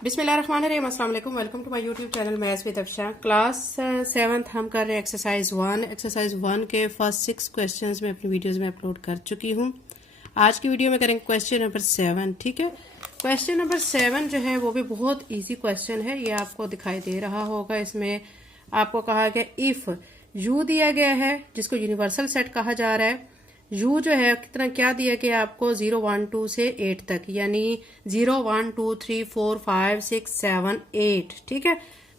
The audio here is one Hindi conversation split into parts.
बिस्मिल्लाहिर्रहमानिर्रहीम, अस्सलाम वालेकुम। Welcome to my YouTube channel maths with Afsha. Class 7th हम कर रहे हैं एक्सरसाइज 1 के फर्स्ट 6 क्वेश्चंस में अपनी वीडियोस में अपलोड कर चुकी हूँ। आज की वीडियो में करेंगे क्वेश्चन नंबर 7। ठीक है, क्वेश्चन नंबर 7 जो है वो भी बहुत इजी क्वेश्चन है। ये आपको दिखाई दे रहा होगा। इसमें आपको कहा गया इफ यू दिया गया है जिसको यूनिवर्सल सेट कहा जा रहा है। यू जो है कितना क्या दिया गया आपको 0 1 2 से 8 तक, यानी 0 1 2 3 4 5 6 7 8। ठीक है,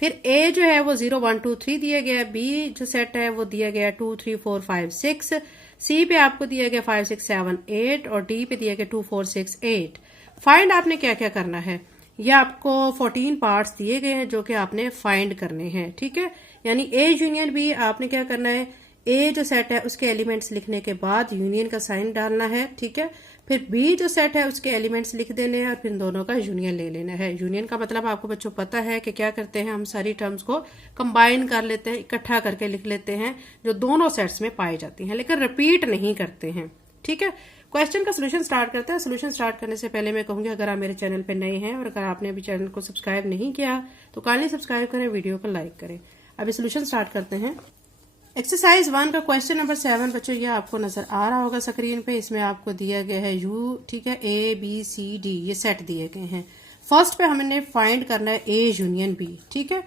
फिर ए जो है वो 0 1 2 3 दिया गया, बी जो सेट है वो दिया गया 2 3 4 5 6, सी पे आपको दिया गया 5 6 7 8 और डी पे दिया गया 2 4 6 8। फाइंड आपने क्या क्या करना है, ये आपको 14 पार्ट्स दिए गए हैं जो कि आपने फाइंड करने हैं। ठीक है, यानी ए यूनियन बी आपने क्या करना है, ए जो सेट है उसके एलिमेंट्स लिखने के बाद यूनियन का साइन डालना है। ठीक है, फिर बी जो सेट है उसके एलिमेंट्स लिख देने हैं और फिर दोनों का यूनियन ले लेना है। यूनियन का मतलब आपको बच्चों पता है कि क्या करते हैं, हम सारी टर्म्स को कंबाइन कर लेते हैं, इकट्ठा करके लिख लेते हैं जो दोनों सेट्स में पाई जाती हैं, लेकिन रिपीट नहीं करते हैं। ठीक है, क्वेश्चन का सोल्यूशन स्टार्ट करते हैं। सोल्यूशन स्टार्ट करने से पहले मैं कहूंगी अगर आप मेरे चैनल पर नए हैं और अगर आपने अभी चैनल को सब्सक्राइब नहीं किया तो काइंडली सब्सक्राइब करें, वीडियो को लाइक करें। अभी सोल्यूशन स्टार्ट करते हैं। एक्सरसाइज 1 का क्वेश्चन नंबर 7 बच्चों ये आपको नजर आ रहा होगा स्क्रीन पे। इसमें आपको दिया गया है यू, ठीक है, ए बी सी डी ये सेट दिए गए हैं। फर्स्ट पे हमने फाइंड करना है ए यूनियन बी। ठीक है,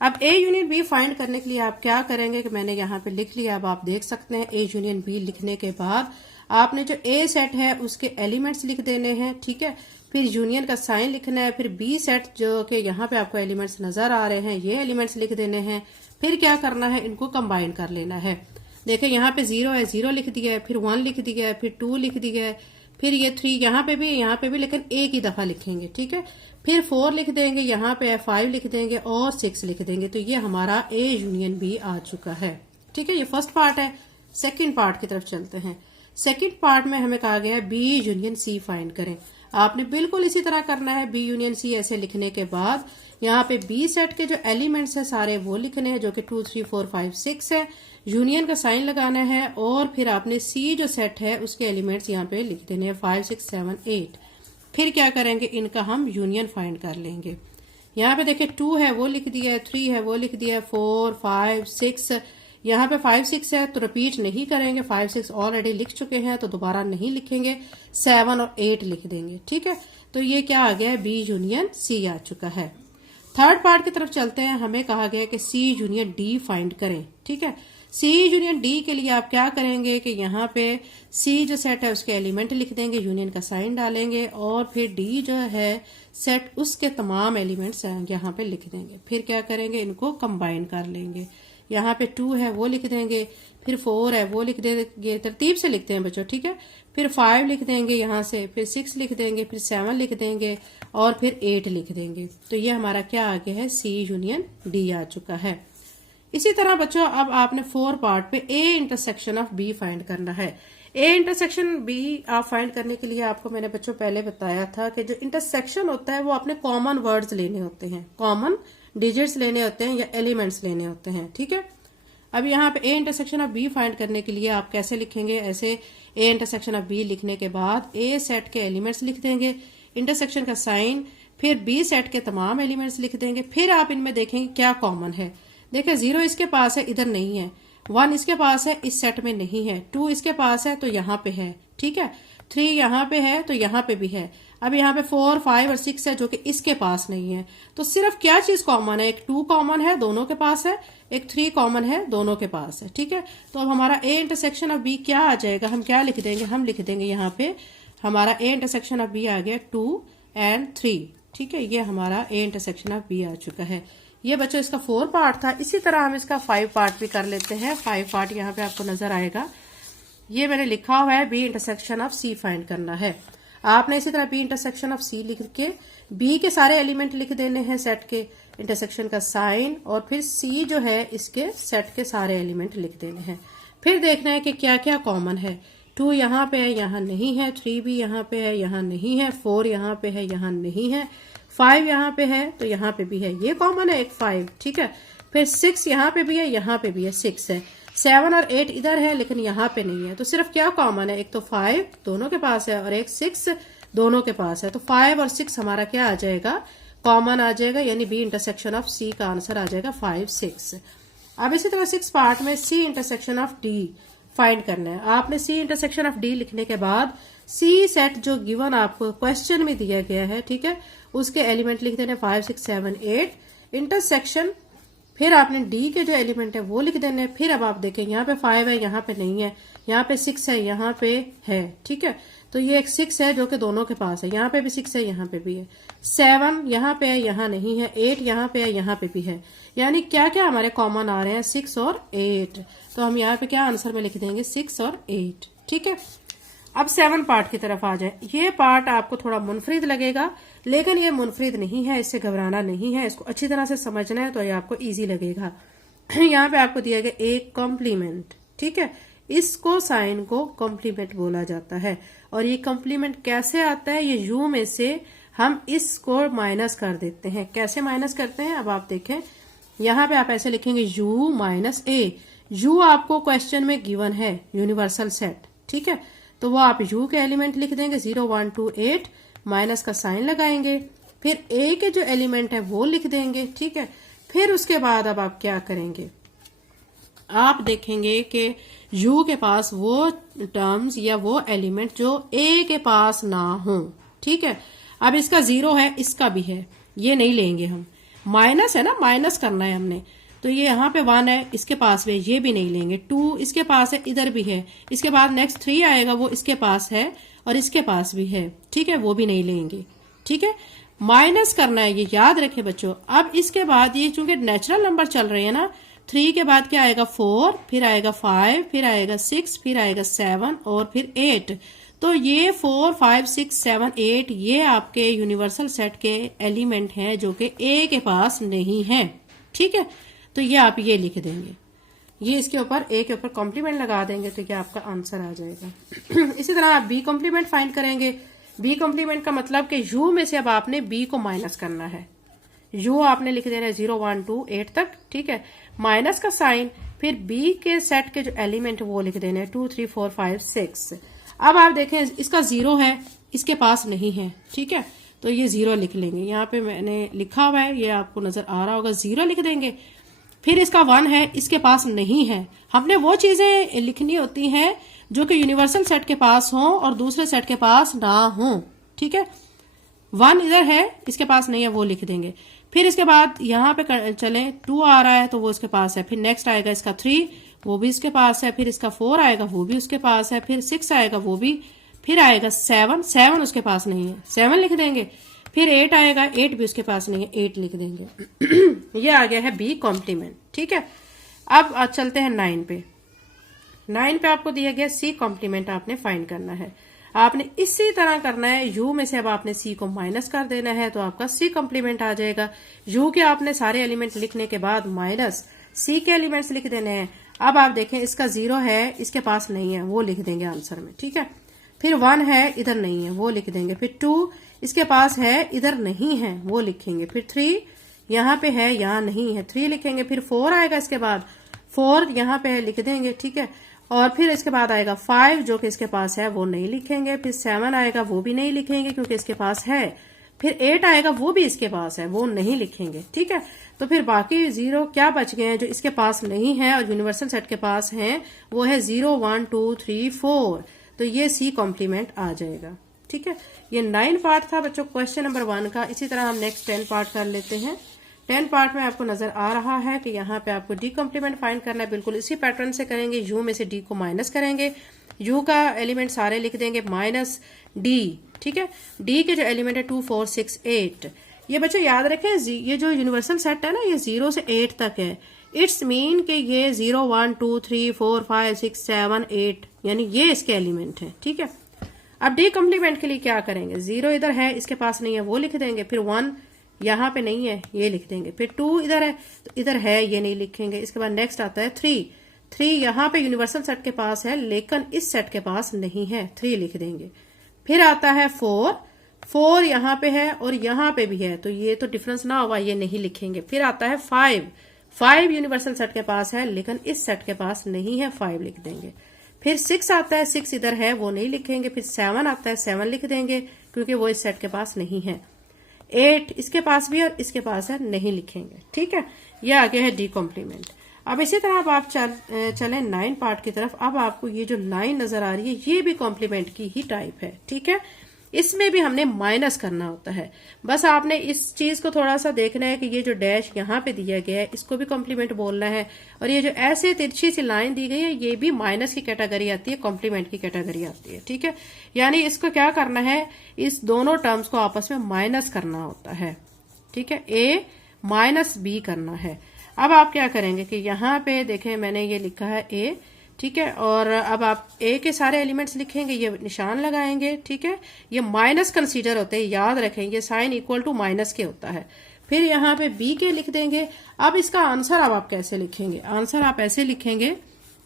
अब ए यूनियन बी फाइंड करने के लिए आप क्या करेंगे कि मैंने यहाँ पे लिख लिया। अब आप देख सकते हैं ए यूनियन बी लिखने के बाद आपने जो ए सेट है उसके एलिमेंट्स लिख देने हैं। ठीक है, फिर यूनियन का साइन लिखना है, फिर बी सेट जो कि यहाँ पे आपको एलिमेंट्स नजर आ रहे हैं ये एलिमेंट्स लिख देने हैं। फिर क्या करना है, इनको कंबाइन कर लेना है। देखिए यहाँ पे 0 है, 0 लिख दिया है, फिर 1 लिख दिया है, फिर 2 लिख दिया है, फिर ये 3 यहाँ पे भी लेकिन एक ही दफा लिखेंगे। ठीक है, फिर 4 लिख देंगे, यहाँ पे 5 लिख देंगे और 6 लिख देंगे। तो ये हमारा ए यूनियन बी आ चुका है। ठीक है, ये फर्स्ट पार्ट है। सेकेंड पार्ट की तरफ चलते हैं। सेकेंड पार्ट में हमें कहा गया है बी यूनियन सी फाइंड करें। आपने बिल्कुल इसी तरह करना है। बी यूनियन सी ऐसे लिखने के बाद यहाँ पे बी सेट के जो एलिमेंट्स है सारे वो लिखने हैं जो कि 2 3 4 5 6 है। यूनियन का साइन लगाना है और फिर आपने सी जो सेट है उसके एलिमेंट्स यहाँ पे लिख देने हैं 5 6 7 8। फिर क्या करेंगे, इनका हम यूनियन फाइंड कर लेंगे। यहाँ पे देखिए 2 है वो लिख दिया है, 3 है वो लिख दिया है, 4 5 6, यहाँ पे 5 6 है तो रिपीट नहीं करेंगे, 5 6 ऑलरेडी लिख चुके हैं तो दोबारा नहीं लिखेंगे, 7 और 8 लिख देंगे। ठीक है, तो ये क्या आ गया है, बी यूनियन सी आ चुका है। थर्ड पार्ट की तरफ चलते हैं। हमें कहा गया है कि सी यूनियन डी फाइंड करें। ठीक है, सी यूनियन डी के लिए आप क्या करेंगे कि यहाँ पे सी जो सेट है उसके एलिमेंट लिख देंगे, यूनियन का साइन डालेंगे और फिर डी जो है सेट उसके तमाम एलिमेंट्स यहाँ पे लिख देंगे। फिर क्या करेंगे, इनको कंबाइन कर लेंगे। यहाँ पे 2 है वो लिख देंगे, फिर 4 है वो लिख देंगे, तरतीब से लिखते हैं बच्चों। ठीक है, फिर 5 लिख देंगे यहाँ से, फिर 6 लिख देंगे, फिर 7 लिख देंगे और फिर 8 लिख देंगे। तो ये हमारा क्या आ गया है, सी यूनियन डी आ चुका है। इसी तरह बच्चों अब आपने 4 पार्ट पे A intersection of B find करना है। ए इंटरसेक्शन बी आप फाइंड करने के लिए आपको मैंने बच्चों पहले बताया था कि जो इंटरसेक्शन होता है वो आपने कॉमन वर्ड्स लेने होते हैं, कॉमन डिजिट्स लेने होते हैं या एलिमेंट्स लेने होते हैं। ठीक है, अब यहाँ पे A intersection of B find करने के लिए आप कैसे लिखेंगे, ऐसे ए इंटरसेक्शन ऑफ बी लिखने के बाद ए सेट के एलिमेंट्स लिख देंगे, इंटरसेक्शन का साइन, फिर बी सेट के तमाम एलिमेंट्स लिख देंगे। फिर आप इनमें देखेंगे क्या कॉमन है। देखिए 0 इसके पास है, इधर नहीं है, 1 इसके पास है, इस सेट में नहीं है, 2 इसके पास है तो यहाँ पे है। ठीक है, 3 यहाँ पे है तो यहाँ पे भी है। अब यहाँ पे 4 5 और 6 है जो कि इसके पास नहीं है। तो सिर्फ क्या चीज कॉमन है, एक 2 कॉमन है दोनों के पास है, एक 3 कॉमन है दोनों के पास है। ठीक है, तो अब हमारा ए इंटरसेक्शन ऑफ बी क्या आ जाएगा, हम क्या लिख देंगे, हम लिख देंगे यहाँ पे हमारा ए इंटरसेक्शन ऑफ बी आ गया 2 और 3। ठीक है, ये हमारा ए इंटरसेक्शन ऑफ बी आ चुका है। ये बच्चों इसका 4 पार्ट था। इसी तरह हम इसका 5 पार्ट भी कर लेते हैं। 5 पार्ट यहाँ पे आपको नजर आएगा। ये मैंने लिखा हुआ है B intersection of C find करना है। आपने इसी तरह बी इंटरसेक्शन ऑफ सी लिख के बी के सारे एलिमेंट लिख देने हैं सेट के, इंटरसेक्शन का साइन और फिर सी जो है इसके सेट के सारे एलिमेंट लिख देने हैं। फिर देखना है कि क्या क्या कॉमन है। 2 यहाँ पे है, यहाँ नहीं है, 3 भी यहाँ पे है, यहाँ नहीं है, 4 यहाँ पे है, यहाँ नहीं है, 5 यहाँ पे है तो यहाँ पे भी है, ये कॉमन है एक 5। ठीक है, फिर 6 यहाँ पे भी है, यहाँ पे भी है, 6 है, 7 और 8 इधर है लेकिन यहाँ पे नहीं है। तो सिर्फ क्या कॉमन है, एक तो 5 दोनों के पास है और एक 6 दोनों के पास है। तो 5 और 6 हमारा क्या आ जाएगा, कॉमन आ जाएगा, यानी बी इंटरसेक्शन ऑफ सी का आंसर आ जाएगा 5, 6। अब इसी तरह 6 पार्ट में C intersection of D find करना है। आपने सी इंटरसेक्शन ऑफ डी लिखने के बाद सी सेट जो गिवन आपको क्वेश्चन में दिया गया है, ठीक है, उसके एलिमेंट लिख देने 5, 6, 7, 8 इंटरसेक्शन, फिर आपने डी के जो एलिमेंट है वो लिख देने। फिर अब आप देखें यहाँ पे 5 है, यहाँ पे नहीं है, यहाँ पे 6 है, यहाँ पे है, ठीक है, तो ये एक 6 है जो कि दोनों के पास है, यहाँ पे भी 6 है, यहाँ पे भी है, 7 यहाँ पे है, यहाँ नहीं है, 8 यहाँ पे है, यहाँ पे भी है, यानी क्या क्या हमारे कॉमन आ रहे हैं 6 और 8। तो हम यहाँ पे क्या आंसर में लिख देंगे 6 और 8, ठीक है। अब 7 पार्ट की तरफ आ जाए। ये पार्ट आपको थोड़ा मुनफरिद लगेगा, लेकिन ये मुनफरिद नहीं है, इससे घबराना नहीं है, इसको अच्छी तरह से समझना है तो ये आपको इजी लगेगा। यहाँ पे आपको दिया गया एक कॉम्प्लीमेंट, ठीक है, इसको साइन को कॉम्प्लीमेंट बोला जाता है। और ये कॉम्प्लीमेंट कैसे आता है, ये यू में से हम इसको माइनस कर देते हैं। कैसे माइनस करते हैं अब आप देखें, यहाँ पे आप ऐसे लिखेंगे u माइनस ए। u आपको क्वेश्चन में गिवन है यूनिवर्सल सेट, ठीक है, तो वो आप u के एलिमेंट लिख देंगे 0, 1, 2, 8, माइनस का साइन लगाएंगे, फिर a के जो एलिमेंट है वो लिख देंगे, ठीक है। फिर उसके बाद अब आप क्या करेंगे, आप देखेंगे कि u के पास वो टर्म्स या वो एलिमेंट जो a के पास ना हो, ठीक है। अब इसका 0 है, इसका भी है, ये नहीं लेंगे हम, माइनस है ना, माइनस करना है हमने, तो ये यहाँ पे 1 है, इसके पास भी, ये भी नहीं लेंगे। 2 इसके पास है, इधर भी है, इसके बाद नेक्स्ट 3 आएगा, वो इसके पास है और इसके पास भी है, ठीक है, वो भी नहीं लेंगे, ठीक है। माइनस करना है, ये याद रखें बच्चों। अब इसके बाद ये चूंकि नेचुरल नंबर चल रहे हैं ना, 3 के बाद क्या आएगा 4, फिर आएगा 5, फिर आएगा 6, फिर आएगा 7 और फिर 8। तो ये 4, 5, 6, 7, 8 ये आपके यूनिवर्सल सेट के एलिमेंट हैं जो कि ए के पास नहीं है, ठीक है। तो ये आप ये लिख देंगे, ये इसके ऊपर ए के ऊपर कॉम्प्लीमेंट लगा देंगे, तो ये आपका आंसर आ जाएगा। इसी तरह आप बी कॉम्प्लीमेंट फाइंड करेंगे। बी कॉम्प्लीमेंट का मतलब कि यू में से अब आपने बी को माइनस करना है। यू आपने लिख देना है 0, 1, 2, 8 तक, ठीक है, माइनस का साइन, फिर बी के सेट के जो एलिमेंट वो लिख देने हैं 2, 3, 4, 5, 6। अब आप देखें इसका 0 है, इसके पास नहीं है, ठीक है, तो ये 0 लिख लेंगे। यहाँ पे मैंने लिखा हुआ है, ये आपको नजर आ रहा होगा, 0 लिख देंगे। फिर इसका 1 है, इसके पास नहीं है। हमने वो चीजें लिखनी होती हैं जो कि यूनिवर्सल सेट के पास हो और दूसरे सेट के पास ना हो, ठीक है। 1 इधर है, इसके पास नहीं है, वो लिख देंगे। फिर इसके बाद यहाँ पे चले, 2 आ रहा है तो वो इसके पास है, फिर नेक्स्ट आएगा इसका 3, वो भी इसके पास है, फिर इसका 4 आएगा, वो भी उसके पास है, फिर 6 आएगा, वो भी, फिर आएगा 7 उसके पास नहीं है, 7 लिख देंगे। फिर 8 आएगा, 8 भी उसके पास नहीं है, 8 लिख देंगे। ये आ गया है बी कॉम्प्लीमेंट, ठीक है। अब चलते हैं 9 पे। 9 पे आपको दिया गया सी कॉम्प्लीमेंट आपने फाइंड करना है। आपने इसी तरह करना है, यू में से अब आपने सी को माइनस कर देना है, तो आपका सी कॉम्प्लीमेंट आ जाएगा। यू के आपने सारे एलिमेंट लिखने के बाद माइनस सी के एलिमेंट्स लिख देने हैं। अब आप देखें इसका 0 है, इसके पास नहीं है, वो लिख देंगे आंसर में, ठीक है। फिर 1 है, इधर नहीं है, वो लिख देंगे। फिर 2 इसके पास है, इधर नहीं है, वो लिखेंगे। फिर 3 यहाँ पे है, यहाँ नहीं है, 3 लिखेंगे। फिर 4 आएगा, इसके बाद 4 यहाँ पे है, लिख देंगे, ठीक है। और फिर इसके बाद आएगा 5 जो कि इसके पास है, वो नहीं लिखेंगे। फिर 7 आएगा, वो भी नहीं लिखेंगे क्योंकि इसके पास है। फिर 8 आएगा, वो भी इसके पास है, वो नहीं लिखेंगे, ठीक है। तो फिर बाकी 0 क्या बच गए हैं जो इसके पास नहीं है और यूनिवर्सल सेट के पास हैं, वो है 0, 1, 2, 3, 4। तो ये सी कॉम्प्लीमेंट आ जाएगा, ठीक है। ये 9 पार्ट था बच्चों क्वेश्चन नंबर 1 का। इसी तरह हम नेक्स्ट 10 पार्ट कर लेते हैं। 10 पार्ट में आपको नजर आ रहा है कि यहाँ पे आपको डी कॉम्प्लीमेंट फाइंड करना है। बिल्कुल इसी पैटर्न से करेंगे। यू में से डी को माइनस करेंगे, यू का एलिमेंट सारे लिख देंगे, माइनस डी, ठीक है। डी के जो एलिमेंट है 2, 4, 6, 8। ये बच्चों याद रखें, ये जो यूनिवर्सल सेट है ना, ये 0 से 8 तक है। इट्स मीन कि ये 0, 1, 2, 3, 4, 5, 6, 7, 8 यानी ये इसके एलिमेंट है, ठीक है। अब डी कॉम्प्लीमेंट के लिए क्या करेंगे, 0 इधर है, इसके पास नहीं है, वो लिख देंगे। फिर 1 यहाँ पे नहीं है, ये लिख देंगे। फिर 2 इधर है, तो इधर है, ये नहीं लिखेंगे। इसके बाद नेक्स्ट आता है 3 यहाँ पे यूनिवर्सल सेट के पास है लेकिन इस सेट के पास नहीं है, 3 लिख देंगे। फिर आता है 4 यहाँ पे है और यहाँ पे भी है, तो ये तो डिफरेंस ना होगा, ये नहीं लिखेंगे। फिर आता है 5 यूनिवर्सल सेट के पास है लेकिन इस सेट के पास नहीं है, 5 लिख देंगे। फिर 6 आता है, 6 इधर है, वो नहीं लिखेंगे। फिर 7 आता है, 7 लिख देंगे क्योंकि वो इस सेट के पास नहीं है। 8 इसके पास भी और इसके पास है, नहीं लिखेंगे। ठीक है, ये आगे है डी कॉम्प्लीमेंट। अब इसी तरह अब आप चलें 9 पार्ट की तरफ। अब आपको ये जो लाइन नजर आ रही है ये भी कॉम्प्लीमेंट की ही टाइप है। ठीक है, इसमें भी हमने माइनस करना होता है। बस आपने इस चीज को थोड़ा सा देखना है कि ये जो डैश यहाँ पे दिया गया है इसको भी कॉम्प्लीमेंट बोलना है, और ये जो ऐसे तिरछी सी लाइन दी गई है ये भी माइनस की कैटेगरी आती है, कॉम्प्लीमेंट की कैटेगरी आती है। ठीक है, यानी इसको क्या करना है, इस दोनों टर्म्स को आपस में माइनस करना होता है। ठीक है, ए माइनस बी करना है। अब आप क्या करेंगे कि यहाँ पे देखें मैंने ये लिखा है ए, ठीक है, और अब आप ए के सारे एलिमेंट्स लिखेंगे, ये निशान लगाएंगे। ठीक है, ये माइनस कंसीडर होते हैं, याद रखें ये साइन इक्वल टू माइनस के होता है। फिर यहाँ पे बी के लिख देंगे। अब इसका आंसर अब आप कैसे लिखेंगे, आंसर आप ऐसे लिखेंगे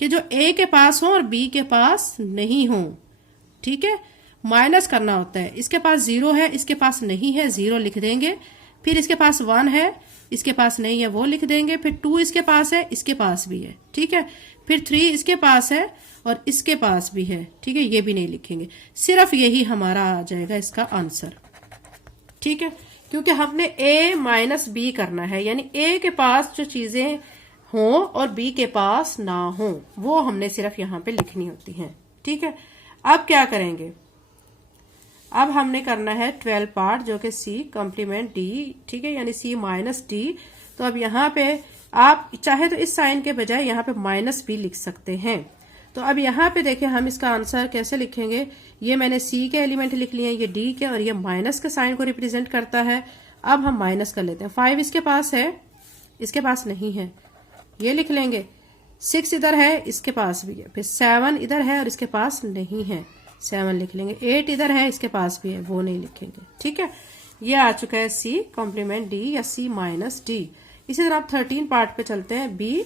कि जो ए के पास हो और बी के पास नहीं हो। ठीक है, माइनस करना होता है, इसके पास 0 है इसके पास नहीं है, 0 लिख देंगे। फिर इसके पास 1 है इसके पास नहीं है, वो लिख देंगे। फिर 2 इसके पास है इसके पास भी है। ठीक है, फिर 3 इसके पास है और इसके पास भी है। ठीक है, ये भी नहीं लिखेंगे, सिर्फ यही हमारा आ जाएगा इसका आंसर। ठीक है, क्योंकि हमने ए माइनस बी करना है, यानी ए के पास जो चीजें हों और बी के पास ना हो वो हमने सिर्फ यहाँ पे लिखनी होती हैं। ठीक है, अब क्या करेंगे, अब हमने करना है 12 पार्ट जो कि सी कॉम्प्लीमेंट डी। ठीक है, यानी सी माइनस डी। तो अब यहाँ पे आप चाहे तो इस साइन के बजाय यहाँ पे माइनस भी लिख सकते हैं। तो अब यहाँ पे देखें हम इसका आंसर कैसे लिखेंगे, ये मैंने सी के एलिमेंट लिख लिए हैं, ये डी के, और ये माइनस के साइन को रिप्रेजेंट करता है। अब हम माइनस कर लेते हैं। 5 इसके पास है इसके पास नहीं है, ये लिख लेंगे। 6 इधर है इसके पास भी है, फिर 7 इधर है और इसके पास नहीं है, 7 लिख लेंगे। 8 इधर है इसके पास भी है, वो नहीं लिखेंगे। ठीक है, ये आ चुका है सी कॉम्प्लीमेंट डी या सी माइनस डी। इसी तरह आप 13 पार्ट पे चलते हैं, बी।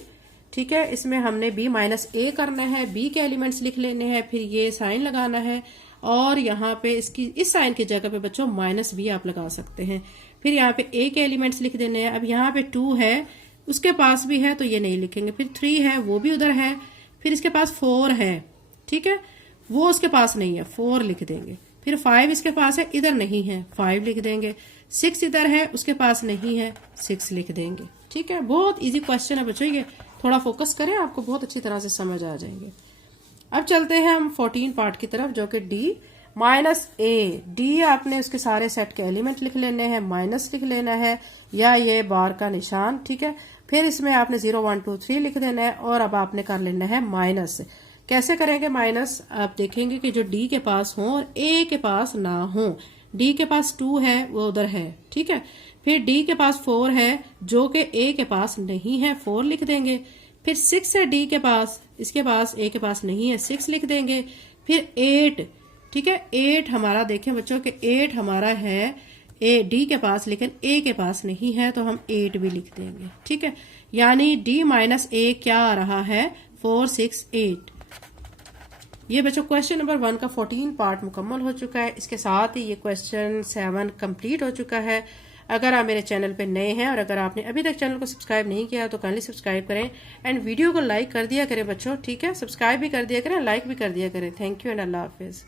ठीक है, इसमें हमने बी माइनस ए करना है, बी के एलिमेंट्स लिख लेने हैं, फिर ये साइन लगाना है, और यहाँ पे इसकी इस साइन की जगह पे बच्चों माइनस बी आप लगा सकते हैं। फिर यहाँ पे ए के एलिमेंट्स लिख देने हैं। अब यहाँ पे 2 है उसके पास भी है तो ये नहीं लिखेंगे, फिर 3 है वो भी उधर है, फिर इसके पास 4 है। ठीक है, वो उसके पास नहीं है, 4 लिख देंगे। फिर 5 इसके पास है, इधर नहीं है, 5 लिख देंगे। 6 इधर है उसके पास नहीं है, 6 लिख देंगे। ठीक है, बहुत इजी क्वेश्चन है बच्चों, ये थोड़ा फोकस करें आपको बहुत अच्छी तरह से समझ आ जाएंगे। अब चलते हैं हम 14 पार्ट की तरफ जो कि डी माइनस ए। डी आपने उसके सारे सेट के एलिमेंट लिख लेने हैं, माइनस लिख लेना है या ये बार का निशान। ठीक है, फिर इसमें आपने 0 1 2 3 लिख देना है, और अब आपने कर लेना है माइनस। कैसे करेंगे माइनस, आप देखेंगे कि जो डी के पास हो और ए के पास ना हो। डी के पास 2 है वो उधर है। ठीक है, फिर डी के पास 4 है जो कि ए के पास नहीं है, 4 लिख देंगे। फिर 6 है डी के पास, इसके पास ए के पास नहीं है, 6 लिख देंगे। फिर 8, ठीक है, 8 हमारा देखें बच्चों के 8 हमारा है ए डी के पास लेकिन ए के पास नहीं है, तो हम 8 भी लिख देंगे। ठीक है, यानी डी माइनस ए क्या आ रहा है, 4 6 8। ये बच्चों क्वेश्चन नंबर 1 का 14 पार्ट मुकम्मल हो चुका है। इसके साथ ही ये क्वेश्चन 7 कंप्लीट हो चुका है। अगर आप मेरे चैनल पे नए हैं और अगर आपने अभी तक चैनल को सब्सक्राइब नहीं किया तो काइंडली सब्सक्राइब करें एंड वीडियो को लाइक कर दिया करें बच्चों। ठीक है, सब्सक्राइब भी कर दिया करें, लाइक भी कर दिया करें। Thank you and Allah Hafiz.